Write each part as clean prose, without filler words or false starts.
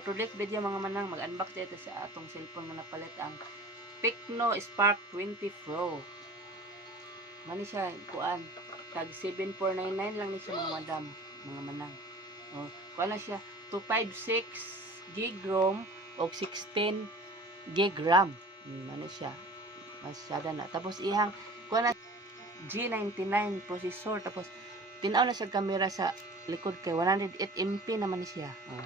For today's video mga manang, mag-unbox dito sa atong cellphone nga napalit ang Tecno Spark 20 Pro. Mani siya, kuan, tag 7499 lang ni siya mga madam, mga manang. Oh, kuan na siya, 256 gig ROM o 16 gig RAM. Mani siya, masyada na. Tapos ihang, kuan na, G99 processor. Tapos, tinaw na siya camera sa likod kay 108MP naman siya. Oh.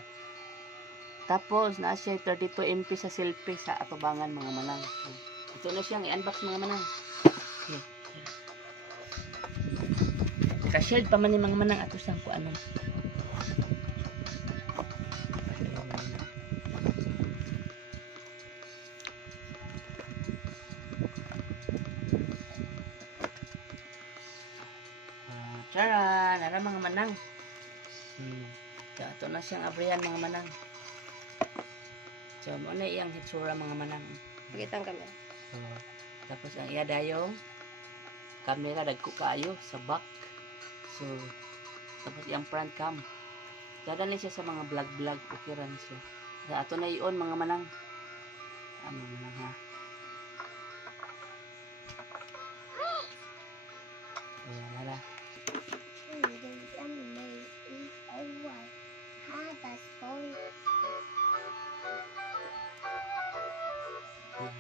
Tapos, na siya 32MP sa selfie sa atubangan mga manang. Oh. Ito na siyang i-unbox mga manang. Okay. Ka-shield pa man ni mga manang ato sang kuan. Tara, nara mga manang. So, ito na siyang abrihan mga manang. So, muna iyang hitsura mga manang. Pakita ang camera. Tapos ang iya dayong camera dagko kaayo sa back. So, tapos iyang front cam. Dadali siya sa mga vlog-vlog. Okay ran siya. So, ato na iyon mga manang. Mga manang ha. Ayan, lala.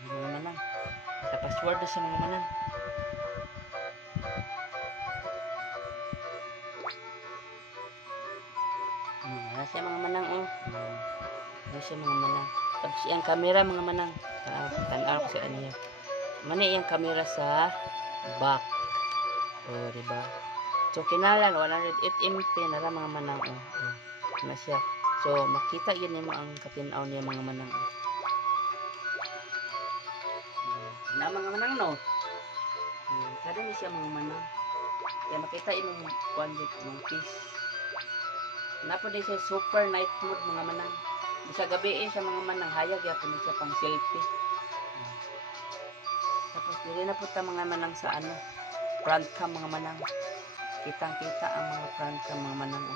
Mga manang. Sa password na siya mga manang. Wala siya mga manang oh. Wala siya mga manang. Tapos iyang camera mga manang. Tanaw ko sa ano. Mani iyang camera sa back. Oh, diba? So kinalan 108MP nara mga manang oh. Na siya. So makita yun mo ang katinaw niya mga manang oh. Na mga manang no. Kada ni siya mga manang. Kaya makita imong kuan yung piece. Napo din siya super night mode mga manang. Bisa gabi siya mga manang hayag yapon siya pang selfie. Tapos dili na po ta mga manang sa ano front cam mga manang. Kitang-kita ang mga front cam mga manang.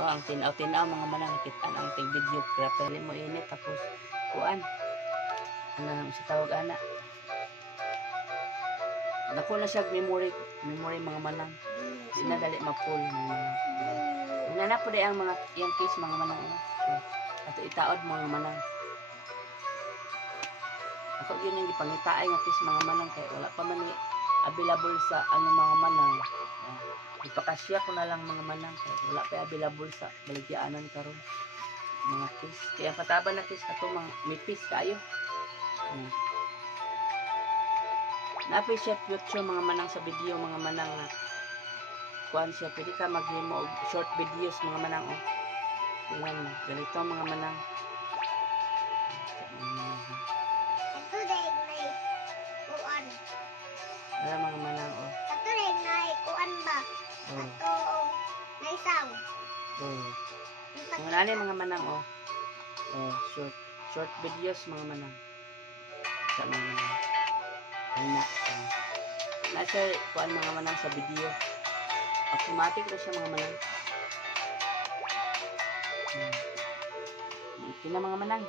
Oh, ang tinaw-tinaw mga manang nakita ang ting video grapher mo init tapos kuan. Ano sa tawag ana? Dako na siya memory mga manang. Di na dali ma-full mga manang. Una na po di ang mga iyang case mga manang. So, ato itaod mga manang. Ako yun yung ipangitaay nga case mga manang kaya wala pa man available sa ano mga manang. Ipakasya ko na lang mga manang kaya wala pa available sa baligyaanan karon mga case. Kaya pataba na case kato mga mipis kayo. Na-appreciate YouTube mga manang sa video mga manang nga kuan siya, pwede ka mag-himo og short videos mga manang oh. Tingnan mo, ganito mga manang. Ito dahil may kuan. Wala mga manang oh. Ito dahil may kuan ba? Oh. Ito may sound. Oh. Mga nani mga manang oh. Oh, short videos mga manang. Sa mga manang. Ana. Nasa kuan mga manang sa video. Automatic na siya mga manang. Ito na mga manang.